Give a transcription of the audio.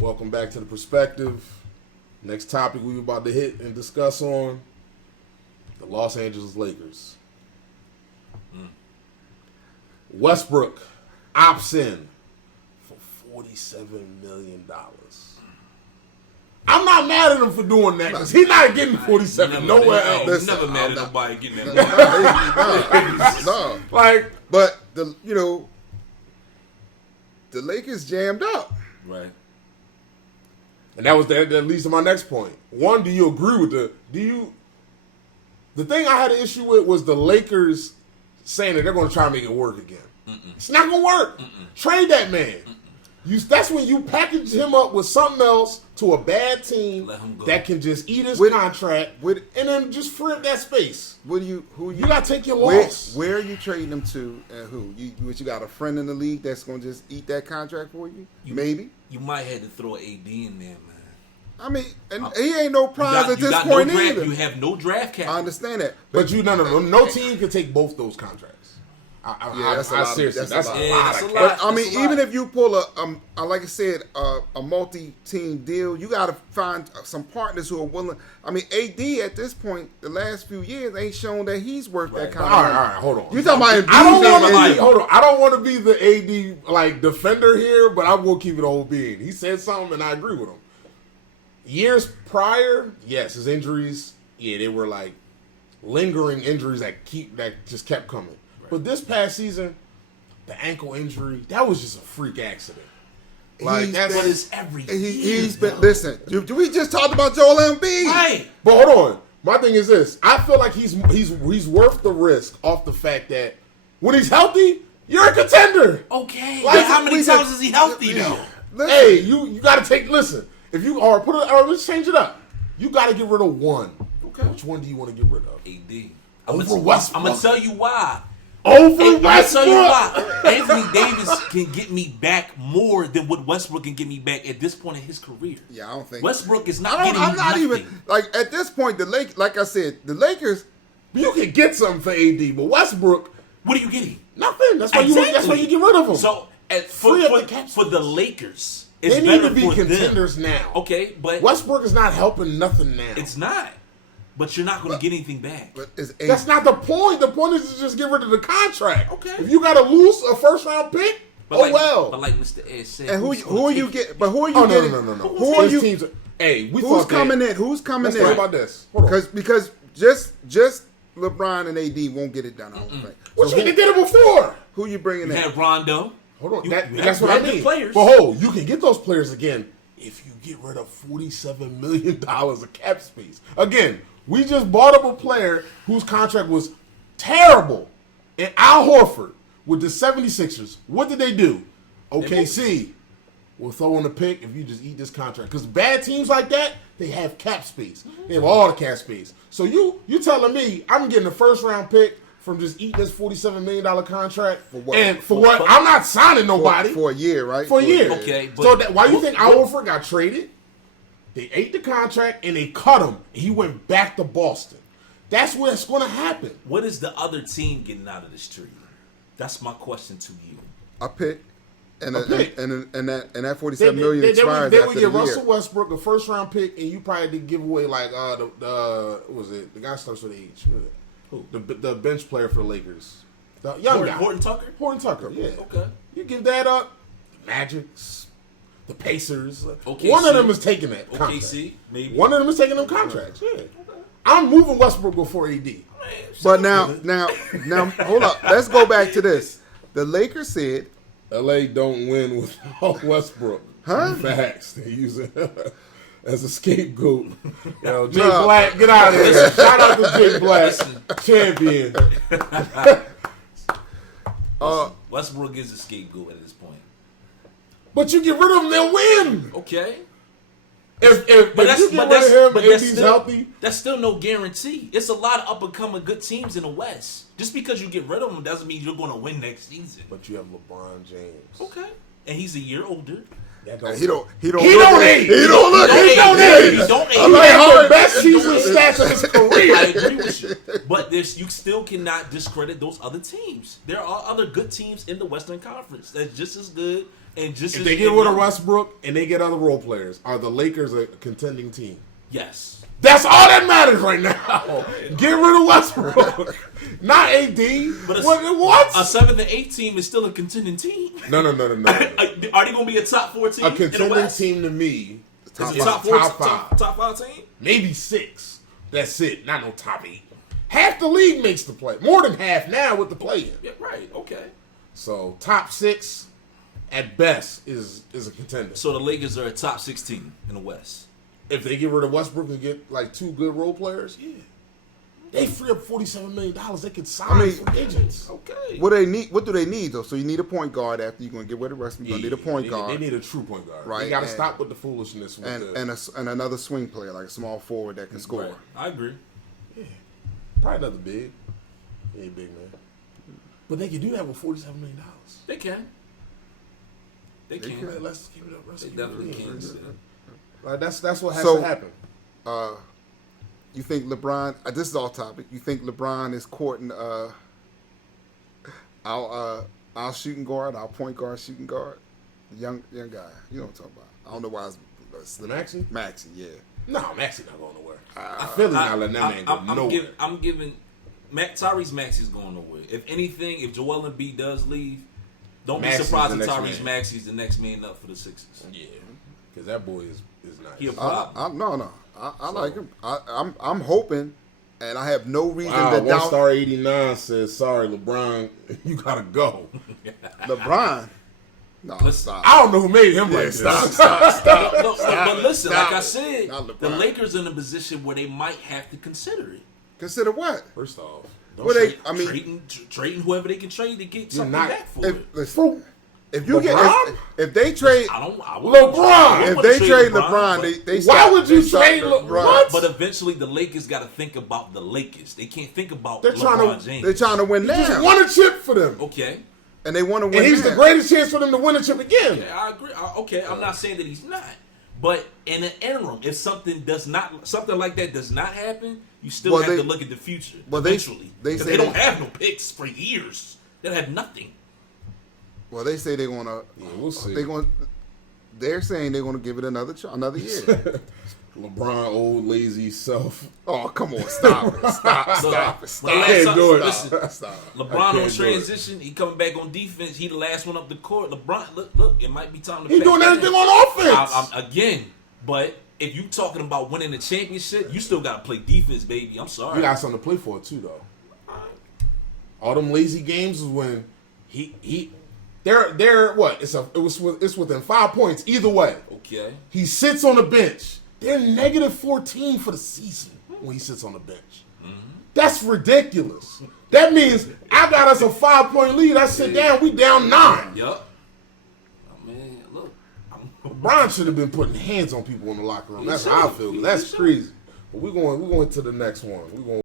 Welcome back to The Perspective. Next topic we were about to hit and discuss on the Los Angeles Lakers. Westbrook opts in for $47 million. I'm not mad at him for doing that because he's not getting 47 nowhere else. He's never mad at nobody getting that. No. Like, but the Lakers jammed up. Right. and that leads to my next point. One, do you agree with the thing I had an issue with was the Lakers saying that they're going to try to make it work again. It's not going to work. Trade that man. That's when you package him up with something else to a bad team that can just eat his contract and then just free up that space. You got to take your loss. Where are you trading him to and who? You got a friend in the league that's going to just eat that contract for you? Maybe. You might have to throw AD in there, man. I mean, and he ain't no prize at this point either. You have no draft cap. I understand that. But no team can take both those contracts. That's a lot. That's a lot. But I mean, even if you pull like I said, a multi-team deal, you got to find some partners who are willing. I mean, AD at this point, the last few years, ain't shown that he's worth that kind of money. All right, hold on. You talking about? I don't want to be the AD like defender here, but I will keep it old being. He said something, and I agree with him. Years prior, yes, his injuries, they were like lingering injuries that just kept coming. But this past season, the ankle injury, that was just a freak accident. Like that's what is every year. He's been listen. We just talked about Joel Embiid. Right. But hold on. My thing is this. I feel like he's worth the risk off the fact that when he's healthy, you're a contender. Okay. Like how many times is he healthy though? Listen. Hey, you got to if you are let's change it up. You got to get rid of one. Okay. Which one do you want to get rid of? AD. Over Westbrook. I'm gonna tell you why. Westbrook. I'll tell you why. Anthony Davis can get me back more than what Westbrook can get me back at this point in his career. Yeah, I don't think Westbrook is not getting. I'm not nothing. even like at this point. Like I said, the Lakers. You can get something for AD, but Westbrook. What are you getting? Nothing. That's why you get rid of him. So for the Lakers, it's they need to be contenders now. Okay, but Westbrook is not helping nothing now. It's not. But you're not going to get anything back. That's not the point. The point is to just get rid of the contract. Okay. If you got to lose a first round pick, well. But like Mr. Ed said, and who are you getting? But who are you getting? No. Who are you? Teams who's coming in? Who's coming in? Let's talk about this. Hold on. Because just LeBron and AD won't get it done. I don't think. Which they did it before. Who you bringing in? You had Rondo. Hold on. That's what I mean. Players. But you can get those players again if you get rid of $47 million of cap space. Again. We just bought up a player whose contract was terrible. And Al Horford with the 76ers. What did they do? OKC will throw in a pick if you just eat this contract. Because bad teams like that, they have cap space. They have all the cap space. So you telling me I'm getting a first round pick from just eating this $47 million contract? For what? And for what? I'm not signing nobody. For a year, right? For a year. Okay. So why you think Al Horford got traded? They ate the contract and they cut him. He went back to Boston. That's what's going to happen. What is the other team getting out of this trade? That's my question to you. A pick, and that $47 million expires They after would the get year. Russell Westbrook a first round pick, and you probably did give away like what was it? The guy starts with H. Who? The bench player for the Lakers. The young guy. Horton Tucker. Horton Tucker. Yeah. Okay. You give that up. The Magics. The Pacers. OKC. One of them is taking that contract. OKC, maybe. One of them is taking them contracts. Yeah. I'm moving Westbrook before AD. But now, hold up. Let's go back to this. The Lakers said, LA don't win without Westbrook. Huh? Facts. They use it as a scapegoat. Jay Black, get out of here. Shout out to Jay Black, champion. Westbrook is a scapegoat at this point. But you get rid of him, they'll win. Okay. If you get rid of him and he's healthy. That's still no guarantee. It's a lot of up-and-coming good teams in the West. Just because you get rid of them doesn't mean you're going to win next season. But you have LeBron James. Okay. And he's a year older. He don't He don't age. He don't look. He don't age. He don't age. I'm He like, had Howard, the best season stats of his I career. agree with you, but you still cannot discredit those other teams. There are other good teams in the Western Conference that's just as good and just If as. they get rid of Westbrook and they get other role players, are the Lakers a contending team? Yes. That's all that matters right now. Get rid of Westbrook, not AD. But What? A 7th and 8th team is still a contending team. No. Are they going to be a top 4 team? A in the contending West? team to me Is it is top 4, top 5, top 5 team? maybe 6. That's it. Not no top 8. Half the league makes the play. More than half now with the play-in. Yeah, right. Okay. So top 6 at best is a contender. So the Lakers are a top 16 in the West. If they get rid of Westbrook and get like 2 good role players, yeah. They free up $47 million. They could sign free agents. Okay. What do they need though? So you need a point guard after you're gonna get rid of Westbrook. You're gonna need a point guard. They need a true point guard. Right, They got to and- stop with the foolishness. With and another swing player, like a small forward that can score. Right. I agree. probably another big. He ain't big, man. But they can do that with $47 million. They can. They can. Let's keep it up. Let's They keep it definitely up. can. Like, that's what has So- to happen. You think LeBron? This is all topic. You think LeBron is courting our shooting guard, our point guard, shooting guard, the young guy? You know what I'm talking about? I don't know why it's Maxey? Maxey, yeah. No, Maxey not going nowhere. I feel not letting that man go nowhere. I'm giving Tyrese Maxey's going nowhere. If anything, if Joel Embiid does leave, don't Maxey's be surprised the if next Tyrese man. Maxey's the next man up for the Sixers. Yeah, because that boy is nice. He a problem. No. I like him. I'm hoping, and I have no reason Wow, to one doubt star 89 says, "Sorry, LeBron, you gotta go." LeBron. No, stop. I don't know who made him like this. Stop. But listen, Stop like I it. said, Not LeBron. the Lakers are in a position where they might have to consider it. Consider what? First off, What Trading whoever they can trade to get something not- back for it. If you LeBron? get if they trade I LeBron! if they trade LeBron, they Why start- would you they start trade LeBron. what? But eventually, the Lakers got to think about the Lakers. They can't think about They're trying LeBron to- James. They're trying to win Just now, won a chip for them, Okay, and they want to win. and he's now. the greatest chance for them to win a chip again. yeah, I agree. Okay, I'm not saying that he's not, but in an interim, if something like that does not happen, you still Well, have they- to look at the future. well, they- eventually, they 'Cause say they don't they- have no picks for years. They have nothing. Well, they say they're gonna. Yeah, we'll see. They're saying they're gonna give it another year. LeBron, old lazy self. Oh, come on, stop it, stop When the last can't time- do it. Listen, stop. LeBron can't on do transition, he coming back on defense. He the last one up the court. LeBron, look, it might be time to. He's pack doing that everything in. on offense. Again, but if you talking about winning the championship, you still got to play defense, baby. I'm sorry. You got something to play for too, though. All them lazy games is when they're what? It's within 5 points either way. Okay. He sits on the bench. They're -14 for the season when he sits on the bench. That's ridiculous. That means I got us a 5-point lead. I sit down, we down 9. Yup. Oh man, look. Brian should have been putting hands on people in the locker room. That's how I feel. That's crazy. But we're going to the next one. We're going.